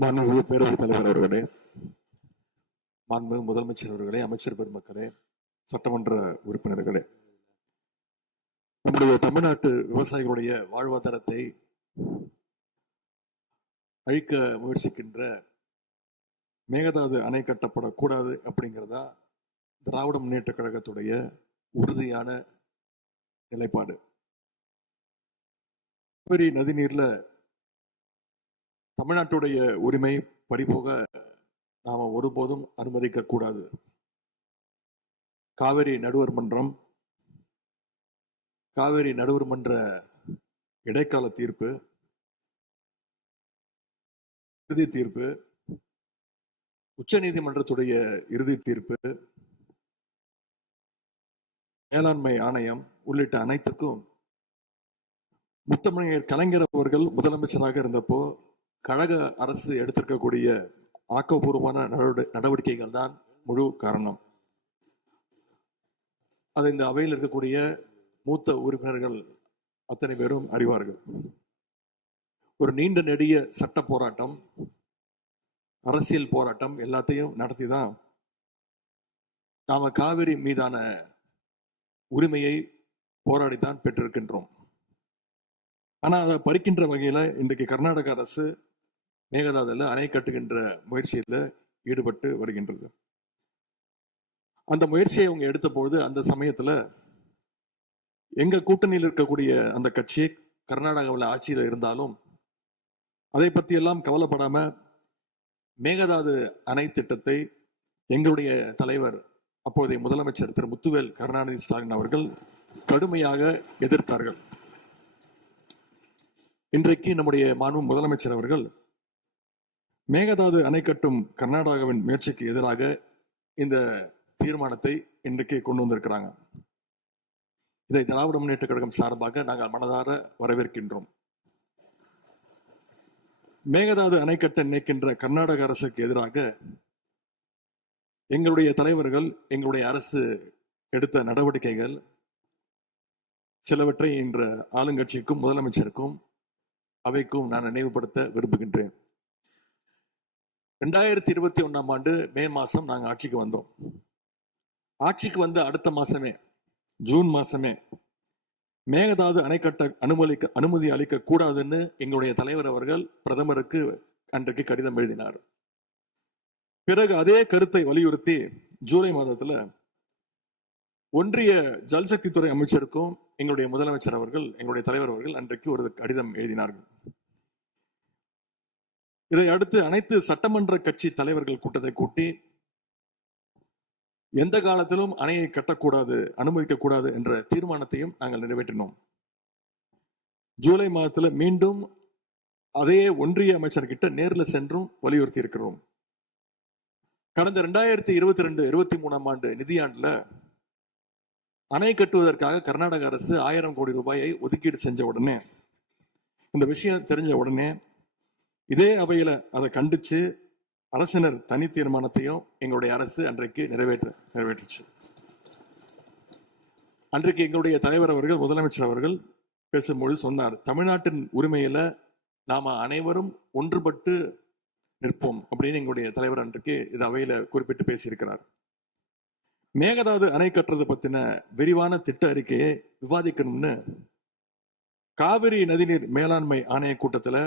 மாண்புமிகு பேரவைத் தலைவர் அவர்களே, மாண்புமிகு முதலமைச்சர் அவர்களே, அமைச்சர் பெருமக்களே, சட்டமன்ற உறுப்பினர்களே, நம்முடைய தமிழ்நாட்டு விவசாயிகளுடைய வாழ்வாதாரத்தை அழிக்க முயற்சிக்கின்ற மேகதாது அணை கட்டப்படக்கூடாது அப்படிங்கிறதா திராவிட முன்னேற்ற கழகத்துடைய உறுதியான நிலைப்பாடு. காவிரி நதிநீர்ல தமிழ்நாட்டுடைய உரிமை பறிபோக நாம ஒருபோதும் அனுமதிக்க கூடாது. காவிரி நடுவர் மன்றம், காவிரி நடுவர் மன்ற இடைக்கால தீர்ப்பு, இறுதி தீர்ப்பு, உச்ச நீதிமன்றத்துடைய இறுதி தீர்ப்பு, மேலாண்மை ஆணையம் உள்ளிட்ட அனைத்துக்கும் முத்தமிழர் கலைஞர் அவர்கள் முதலமைச்சராக இருந்தப்போ கழக அரசு எடுத்திருக்கக்கூடிய ஆக்கப்பூர்வமான நடவடிக்கைகள் தான் முழு காரணம். அது இந்த அவையில் இருக்கக்கூடிய மூத்த உறுப்பினர்கள் அத்தனை பேரும் அறிவார்கள். ஒரு நீண்ட நெடிய சட்ட போராட்டம், அரசியல் போராட்டம் எல்லாத்தையும் நடத்தி தான் நாம காவிரி மீதான உரிமையை போராடித்தான் பெற்றிருக்கின்றோம். ஆனா அதை பறிக்கின்ற வகையில இன்றைக்கு கர்நாடக அரசு மேகதாதுல அணை கட்டுகின்ற முயற்சியில ஈடுபட்டு வருகின்றது. அந்த முயற்சியை அவங்க எடுத்த பொழுது அந்த சமயத்துல எங்க கூட்டணியில் இருக்கக்கூடிய அந்த கட்சி கர்நாடகாவில் ஆட்சியில இருந்தாலும் அதை பத்தி எல்லாம் கவலைப்படாம மேகதாது அணை திட்டத்தை எங்களுடைய தலைவர் அப்போதைய முதலமைச்சர் திரு முத்துவேல் கருணாநிதி ஸ்டாலின் அவர்கள் கடுமையாக எதிர்த்தார்கள். இன்றைக்கு நம்முடைய மாண்பு முதலமைச்சர் அவர்கள் மேகதாது அணை கட்டும் கர்நாடகாவின் முயற்சிக்கு எதிராக இந்த தீர்மானத்தை இன்றைக்கு கொண்டு வந்திருக்கிறாங்க. இதை திராவிட முன்னேற்ற கழகம் சார்பாக நாங்கள் மனதார வரவேற்கின்றோம். மேகதாது அணை கட்ட நினைக்கின்ற கர்நாடக அரசுக்கு எதிராக எங்களுடைய தலைவர்கள், எங்களுடைய அரசு எடுத்த நடவடிக்கைகள் சிலவற்றை இன்று ஆளுங்கட்சிக்கும் முதலமைச்சருக்கும் அவைக்கும் நான் நினைவுபடுத்த விரும்புகின்றேன். 2021 ஆண்டு மே மாசம் நாங்கள் ஆட்சிக்கு வந்தோம். ஆட்சிக்கு வந்த அடுத்த மாசமே, ஜூன் மாசமே மேகதாது அணை கட்ட அனுமதி அளிக்க கூடாதுன்னு எங்களுடைய தலைவர் அவர்கள் பிரதமருக்கு அன்றைக்கு கடிதம் எழுதினார். பிறகு அதே கருத்தை வலியுறுத்தி ஜூலை மாதத்துல ஒன்றிய ஜல்சக்தி துறை அமைச்சருக்கும் எங்களுடைய முதலமைச்சர் அவர்கள், எங்களுடைய தலைவர் அவர்கள் அன்றைக்கு ஒரு கடிதம் எழுதினார்கள். இதை அடுத்து அனைத்து சட்டமன்ற கட்சி தலைவர்கள் கூட்டத்தை கூட்டி எந்த காலத்திலும் அணையை கட்டக்கூடாது, அனுமதிக்க கூடாது என்ற தீர்மானத்தையும் நாங்கள் நிறைவேற்றினோம். ஜூலை மாதத்துல மீண்டும் அதே ஒன்றிய அமைச்சர்கிட்ட நேரில் சென்றும் வலியுறுத்தி இருக்கிறோம். கடந்த 2022-23 ஆண்டு நிதியாண்டுல அணை கட்டுவதற்காக கர்நாடக அரசு 1000 கோடி ரூபாயை ஒதுக்கீடு செஞ்ச உடனே, இந்த விஷயம் தெரிஞ்ச உடனே இதே அவையில அதை கண்டிச்சு அரசினர் தனி தீர்மானத்தையும் எங்களுடைய அரசு அன்றைக்கு நிறைவேற்றுச்சு. அன்றைக்கு எங்களுடைய தலைவர் அவர்கள், முதலமைச்சர் அவர்கள் பேசும்பொழுது சொன்னார், தமிழ்நாட்டின் உரிமையில நாம அனைவரும் ஒன்றுபட்டு நிற்போம் அப்படின்னு எங்களுடைய தலைவர் அன்றைக்கு இது அவையில குறிப்பிட்டு பேசியிருக்கிறார். மேகதாது அணை கட்டுறது பத்தின விரிவான திட்ட அறிக்கையை விவாதிக்கணும்னு காவிரி நதிநீர் மேலாண்மை ஆணைய கூட்டத்துல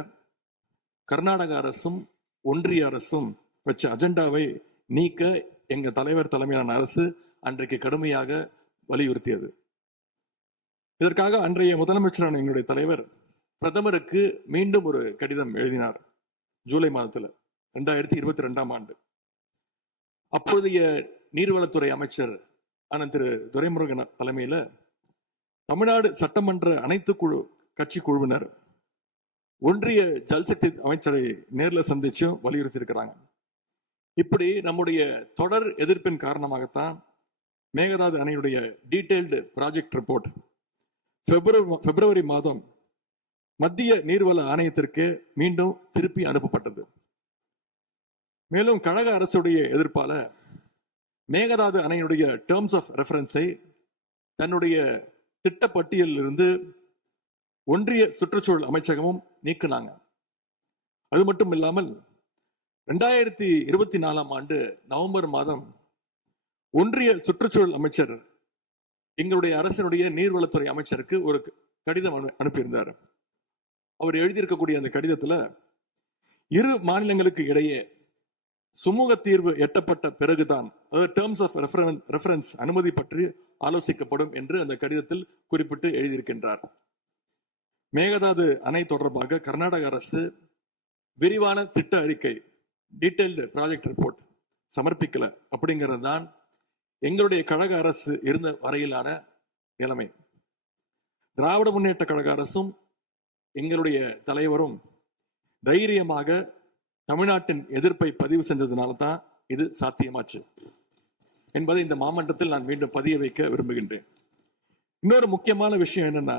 கர்நாடக அரசும் ஒன்றிய அரசும் வச்ச அஜெண்டாவை நீக்க எங்க தலைவர் தலைமையிலான அரசு அன்றைக்கு கடுமையாக வலியுறுத்தியது. இதற்காக அன்றைய முதலமைச்சரான எங்களுடைய தலைவர் பிரதமருக்கு மீண்டும் ஒரு கடிதம் எழுதினார் ஜூலை மாதத்துல 2022 ஆண்டு. அப்பொழுதைய நீர்வளத்துறை அமைச்சர் ஆனந்த் திரு துரைமுருகன் தலைமையில தமிழ்நாடு சட்டமன்ற அனைத்து கட்சி குழுவினர் ஒன்றிய ஜல்சக்தி அமைச்சரை நேரில் சந்திச்சு வலியுறுத்தி இருக்கிறாங்க. இப்படி நம்முடைய தொடர் எதிர்ப்பின் காரணமாகத்தான் மேகதாது அணையுடைய டீடைல்டு ப்ராஜெக்ட் ரிப்போர்ட் பிப்ரவரி மாதம் மத்திய நீர்வள ஆணையத்திற்கு மீண்டும் திருப்பி அனுப்பப்பட்டது. மேலும் கழக அரசுடைய எதிர்ப்பால மேகதாது அணையுடைய டேர்ம்ஸ் ஆஃப் ரெஃபரன்ஸை தன்னுடைய திட்டப்பட்டியலில் இருந்து ஒன்றிய சுற்றுச்சூழல் அமைச்சகமும் நீக்கினாங்க. அது மட்டும் இல்லாமல் 2024 நவம்பர் மாதம் ஒன்றிய சுற்றுச்சூழல் அமைச்சர் எங்களுடைய அரசினுடைய நீர்வளத்துறை அமைச்சருக்கு ஒரு கடிதம் அனுப்பியிருந்தார். அவர் எழுதியிருக்கக்கூடிய அந்த கடிதத்துல இரு மாநிலங்களுக்கு இடையே சுமூக தீர்வு எட்டப்பட்ட பிறகுதான், அதாவது டேர்ம்ஸ் ஆஃப் ரெஃபரன்ஸ் அனுமதி பற்றி ஆலோசிக்கப்படும் என்று அந்த கடிதத்தில் குறிப்பிட்டு எழுதியிருக்கின்றார். மேகதாது அணை தொடர்பாக கர்நாடக அரசு விரிவான திட்ட அறிக்கை, டீடைல்டு ப்ராஜெக்ட் ரிப்போர்ட் சமர்ப்பிக்கல அப்படிங்கிறது தான் எங்களுடைய கழக அரசு இருந்த வரையிலான நிலைமை. திராவிட முன்னேற்ற கழக அரசும் எங்களுடைய தலைவரும் தைரியமாக தமிழ்நாட்டின் எதிர்ப்பை பதிவு செஞ்சதுனால தான் இது சாத்தியமாச்சு என்பதை இந்த மாமன்றத்தில் நான் மீண்டும் பதிய வைக்க விரும்புகின்றேன். இன்னொரு முக்கியமான விஷயம் என்னன்னா,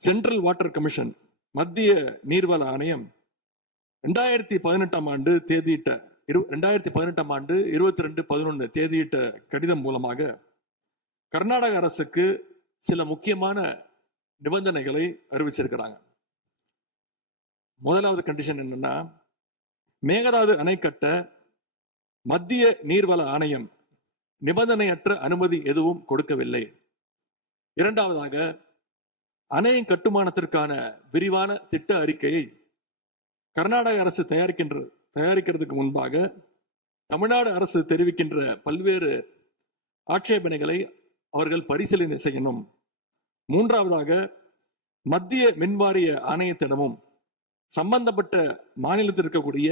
சென்ட்ரல் வாட்டர் கமிஷன், மத்திய நீர்வள ஆணையம் 2018 தேதியிட்ட 2018 22/11 தேதியிட்ட கடிதம் மூலமாக கர்நாடக அரசுக்கு சில முக்கியமான நிபந்தனைகளை அறிவிச்சிருக்கிறாங்க. முதலாவது கண்டிஷன் என்னன்னா, மேகதாது அணை கட்ட மத்திய நீர்வள ஆணையம் நிபந்தனையற்ற அனுமதி எதுவும் கொடுக்கவில்லை. இரண்டாவதாக, அணை கட்டுமானத்திற்கான விரிவான திட்ட அறிக்கையை கர்நாடக அரசு தயாரிக்கிறதுக்கு முன்பாக தமிழ்நாடு அரசு தெரிவிக்கின்ற பல்வேறு ஆட்சேபனைகளை அவர்கள் பரிசீலனை செய்யணும். மூன்றாவதாக, மத்திய மின்வாரிய ஆணையத்திடமும் சம்பந்தப்பட்ட மாநிலத்தில் இருக்கக்கூடிய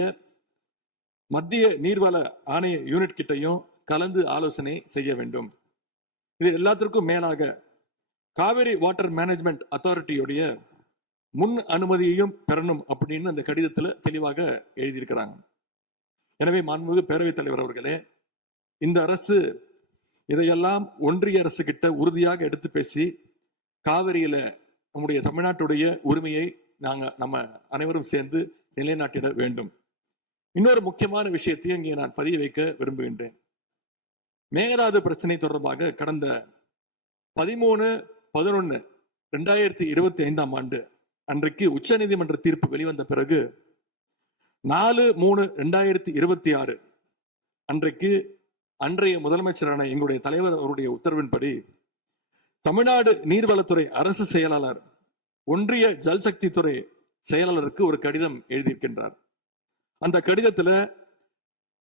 மத்திய நீர்வள ஆணைய யூனிட் கிட்டையும் கலந்து ஆலோசனை செய்ய வேண்டும். இது எல்லாத்திற்கும் மேலாக காவிரி வாட்டர் மேனேஜ்மெண்ட் அத்தாரிட்டியுடைய முன் அனுமதியையும் பெறணும் அப்படின்னு அந்த கடிதத்தில் தெளிவாக எழுதியிருக்கிறாங்க. எனவே மாண்புமிகு பேரவைத் தலைவர் அவர்களே, இந்த அரசு இதையெல்லாம் ஒன்றிய அரசு கிட்ட உறுதியாக எடுத்து பேசி காவிரியில நம்முடைய தமிழ்நாட்டுடைய உரிமையை நம்ம அனைவரும் சேர்ந்து நிலைநாட்டிட வேண்டும். இன்னொரு முக்கியமான விஷயத்தையும் இங்கே நான் பதிய வைக்க விரும்புகின்றேன். மேகதாது பிரச்சனை தொடர்பாக கடந்த 13/11/2025 அன்றைக்கு உச்ச நீதிமன்ற தீர்ப்பு வெளிவந்த பிறகு 4/3/2026 அன்றைக்கு அன்றைய முதலமைச்சரான எங்களுடைய தலைவர் அவருடைய உத்தரவின்படி தமிழ்நாடு நீர்வளத்துறை அரசு செயலாளர் ஒன்றிய ஜல்சக்தி துறை செயலாளருக்கு ஒரு கடிதம் எழுதியிருக்கின்றார். அந்த கடிதத்துல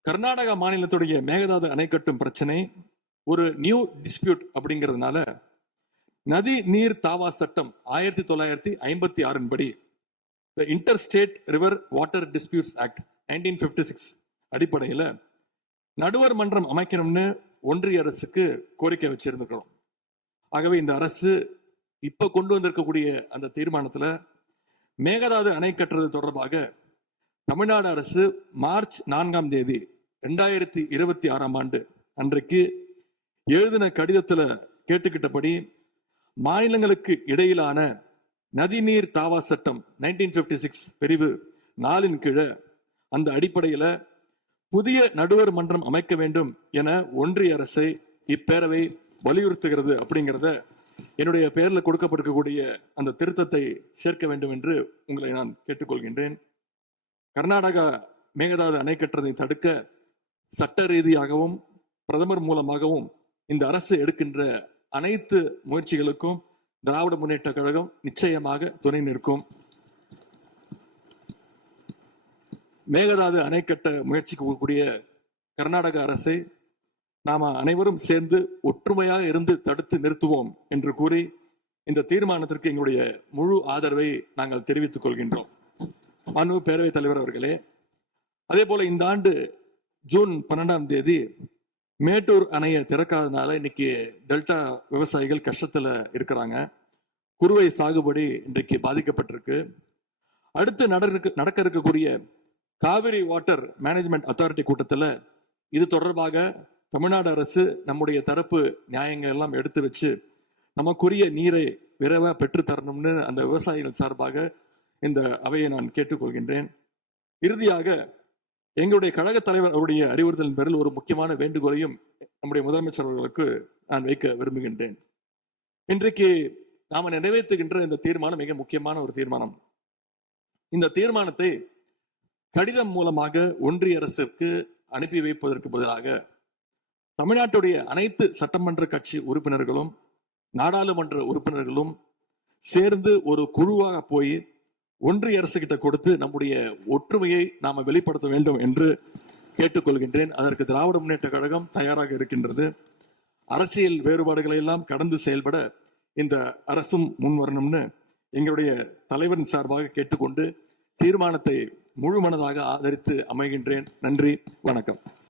கர்நாடக மாநிலத்துடைய மேகதாது அணை கட்டும் பிரச்சனை ஒரு நியூ டிஸ்பியூட் அப்படிங்கிறதுனால நதி நீர் தாவா சட்டம் 1956 படி inter state river water disputes act 1956 அடிப்படையில் நடுவர் மன்றம் அமைக்கணும்னு ஒன்றிய அரசுக்கு கோரிக்கை வச்சிருந்துக்கிறோம். ஆகவே இந்த அரசு இப்ப கொண்டு வந்திருக்கக்கூடிய அந்த தீர்மானத்துல மேகதாது அணை கட்டுறது தொடர்பாக தமிழ்நாடு அரசு மார்ச் 4 2026 அன்றைக்கு எழுதின கடிதத்துல கேட்டுக்கிட்டபடி மாநிலங்களுக்கு இடையிலான நதிநீர் தாவா சட்டம் 1956 பிரிவு 4 கீழே அந்த அடிப்படையில புதிய நடுவர் மன்றம் அமைக்க வேண்டும் என ஒன்றிய அரசை இப்பேரவை வலியுறுத்துகிறது அப்படிங்கிறத என்னுடைய பெயரில் கொடுக்கப்பட்டிருக்கக்கூடிய அந்த திருத்தத்தை சேர்க்க வேண்டும் என்று உங்களை நான் கேட்டுக்கொள்கின்றேன். கர்நாடகா மேகதாது அணை கட்டுறதை தடுக்க சட்ட ரீதியாகவும் பிரதமர் மூலமாகவும் இந்த அரசு எடுக்கின்ற அனைத்து முயற்சிகளுக்கும் திராவிட முன்னேற்ற கழகம் நிச்சயமாக துணை நிற்கும். மேகதாது அணை கட்ட முயற்சிக்கக்கூடிய கர்நாடக அரசை நாம அனைவரும் சேர்ந்து ஒற்றுமையாக இருந்து தடுத்து நிறுத்துவோம் என்று கூறி இந்த தீர்மானத்திற்கு எங்களுடைய முழு ஆதரவை நாங்கள் தெரிவித்துக் கொள்கின்றோம். மாண்புமிகு பேரவைத் தலைவர் அவர்களே, அதே போல இந்த ஆண்டு ஜூன் 12 மேட்டூர் அணையை திறக்காதனால இன்னைக்கு டெல்டா விவசாயிகள் கஷ்டத்துல இருக்கிறாங்க. குறுவை சாகுபடி இன்றைக்கு பாதிக்கப்பட்டிருக்கு. அடுத்து நடக்க இருக்கக்கூடிய காவிரி வாட்டர் மேனேஜ்மெண்ட் அத்தாரிட்டி கூட்டத்துல இது தொடர்பாக தமிழ்நாடு அரசு நம்முடைய தரப்பு நியாயங்கள் எல்லாம் எடுத்து வச்சு நமக்குரிய நீரை விரைவாக பெற்று தரணும்னு அந்த விவசாயிகள் சார்பாக இந்த அவையை நான் கேட்டுக்கொள்கின்றேன். இறுதியாக எங்களுடைய கழக தலைவர் அவருடைய அறிவுறுத்தலின் பேரில் ஒரு முக்கியமான வேண்டுகோளையும் நம்முடைய முதலமைச்சர் அவர்களுக்கு நான் வைக்க விரும்புகின்றேன். இன்றைக்கு நாம நிறைவேற்றுகின்ற இந்த தீர்மானம் மிக முக்கியமான ஒரு தீர்மானம். இந்த தீர்மானத்தை கடிதம் மூலமாக ஒன்றிய அரசிற்கு அனுப்பி வைப்பதற்கு பதிலாக தமிழ்நாட்டுடைய அனைத்து சட்டமன்ற கட்சி உறுப்பினர்களும் நாடாளுமன்ற உறுப்பினர்களும் சேர்ந்து ஒரு குழுவாக போய் ஒன்றிய அரசு கிட்ட கொடுத்து நம்முடைய ஒற்றுமையை நாம வெளிப்படுத்த வேண்டும் என்று கேட்டுக்கொள்கின்றேன். அதற்கு திராவிட முன்னேற்ற கழகம் தயாராக இருக்கின்றது. அரசியல் வேறுபாடுகளை எல்லாம் கடந்து செயல்பட இந்த அரசும் முன்வரணும்னு எங்களுடைய தலைவரின் சார்பாக கேட்டுக்கொண்டு தீர்மானத்தை முழு மனதாக ஆதரித்து அமைகின்றேன். நன்றி, வணக்கம்.